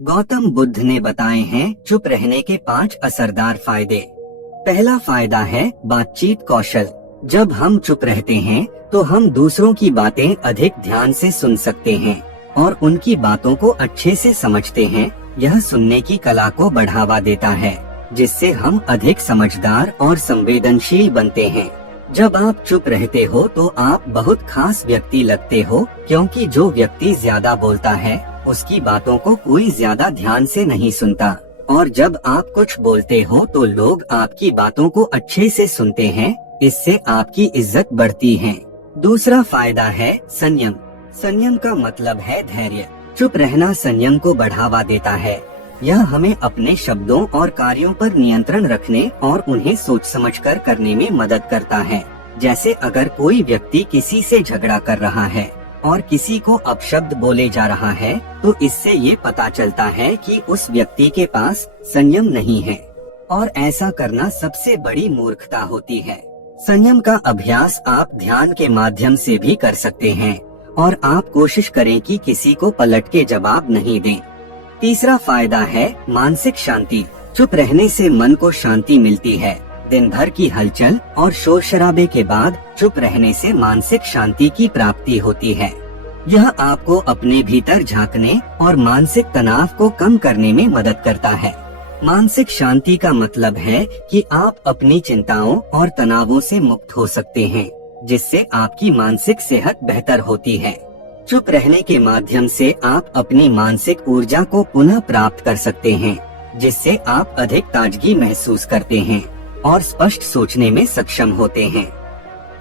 गौतम बुद्ध ने बताए हैं चुप रहने के 5 असरदार फायदे। पहला फायदा है बातचीत कौशल। जब हम चुप रहते हैं तो हम दूसरों की बातें अधिक ध्यान से सुन सकते हैं और उनकी बातों को अच्छे से समझते हैं। यह सुनने की कला को बढ़ावा देता है, जिससे हम अधिक समझदार और संवेदनशील बनते हैं। जब आप चुप रहते हो तो आप बहुत खास व्यक्ति लगते हो, क्योंकि जो व्यक्ति ज्यादा बोलता है उसकी बातों को कोई ज्यादा ध्यान से नहीं सुनता, और जब आप कुछ बोलते हो तो लोग आपकी बातों को अच्छे से सुनते हैं। इससे आपकी इज्जत बढ़ती है। दूसरा फायदा है संयम। संयम का मतलब है धैर्य। चुप रहना संयम को बढ़ावा देता है। यह हमें अपने शब्दों और कार्यों पर नियंत्रण रखने और उन्हें सोच समझकर करने में मदद करता है। जैसे अगर कोई व्यक्ति किसी से झगड़ा कर रहा है और किसी को अपशब्द बोले जा रहा है, तो इससे ये पता चलता है कि उस व्यक्ति के पास संयम नहीं है, और ऐसा करना सबसे बड़ी मूर्खता होती है। संयम का अभ्यास आप ध्यान के माध्यम से भी कर सकते हैं, और आप कोशिश करें कि किसी को पलट के जवाब नहीं दें। तीसरा फायदा है मानसिक शांति। चुप रहने से मन को शांति मिलती है। दिन भर की हलचल और शोर शराबे के बाद चुप रहने से मानसिक शांति की प्राप्ति होती है। यह आपको अपने भीतर झांकने और मानसिक तनाव को कम करने में मदद करता है। मानसिक शांति का मतलब है कि आप अपनी चिंताओं और तनावों से मुक्त हो सकते हैं, जिससे आपकी मानसिक सेहत बेहतर होती है। चुप रहने के माध्यम से आप अपनी मानसिक ऊर्जा को पुनः प्राप्त कर सकते हैं, जिससे आप अधिक ताजगी महसूस करते हैं और स्पष्ट सोचने में सक्षम होते हैं।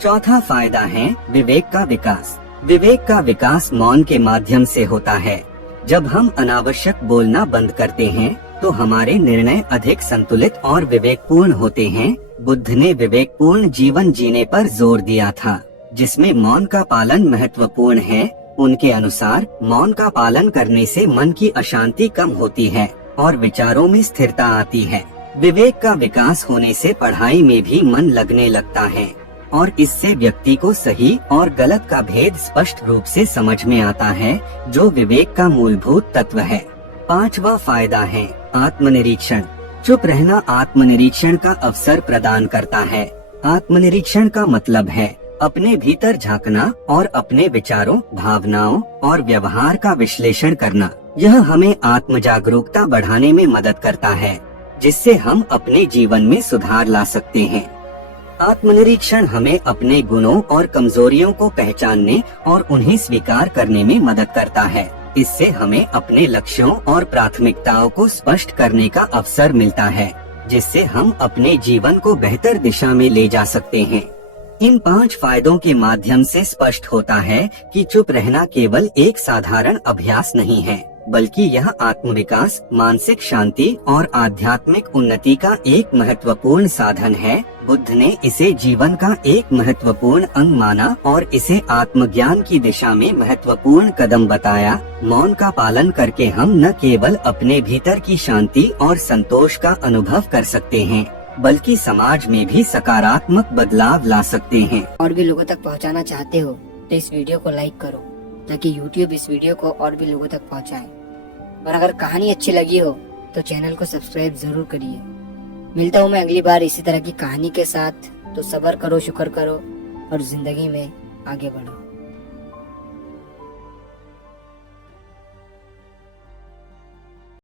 चौथा फायदा है विवेक का विकास। विवेक का विकास मौन के माध्यम से होता है। जब हम अनावश्यक बोलना बंद करते हैं तो हमारे निर्णय अधिक संतुलित और विवेकपूर्ण होते हैं। बुद्ध ने विवेकपूर्ण जीवन जीने पर जोर दिया था, जिसमें मौन का पालन महत्वपूर्ण है। उनके अनुसार मौन का पालन करने से मन की अशांति कम होती है और विचारों में स्थिरता आती है। विवेक का विकास होने से पढ़ाई में भी मन लगने लगता है, और इससे व्यक्ति को सही और गलत का भेद स्पष्ट रूप से समझ में आता है, जो विवेक का मूलभूत तत्व है। पांचवा फायदा है आत्मनिरीक्षण। चुप रहना आत्मनिरीक्षण का अवसर प्रदान करता है। आत्मनिरीक्षण का मतलब है अपने भीतर झांकना और अपने विचारों, भावनाओं और व्यवहार का विश्लेषण करना। यह हमें आत्म जागरूकता बढ़ाने में मदद करता है, जिससे हम अपने जीवन में सुधार ला सकते हैं। आत्मनिरीक्षण हमें अपने गुणों और कमजोरियों को पहचानने और उन्हें स्वीकार करने में मदद करता है। इससे हमें अपने लक्ष्यों और प्राथमिकताओं को स्पष्ट करने का अवसर मिलता है, जिससे हम अपने जीवन को बेहतर दिशा में ले जा सकते हैं। इन 5 फायदों के माध्यम से स्पष्ट होता है कि चुप रहना केवल एक साधारण अभ्यास नहीं है, बल्कि यह आत्मविकास, मानसिक शांति और आध्यात्मिक उन्नति का एक महत्वपूर्ण साधन है। बुद्ध ने इसे जीवन का एक महत्वपूर्ण अंग माना और इसे आत्मज्ञान की दिशा में महत्वपूर्ण कदम बताया। मौन का पालन करके हम न केवल अपने भीतर की शांति और संतोष का अनुभव कर सकते हैं, बल्कि समाज में भी सकारात्मक बदलाव ला सकते हैं। और भी लोगों तक पहुंचाना चाहते हो तो इस वीडियो को लाइक करो, ताकि YouTube इस वीडियो को और भी लोगों तक पहुंचाए। और अगर कहानी अच्छी लगी हो तो चैनल को सब्सक्राइब जरूर करिए। मिलता हूँ मैं अगली बार इसी तरह की कहानी के साथ। तो सब्र करो, शुक्र करो और जिंदगी में आगे बढ़ो।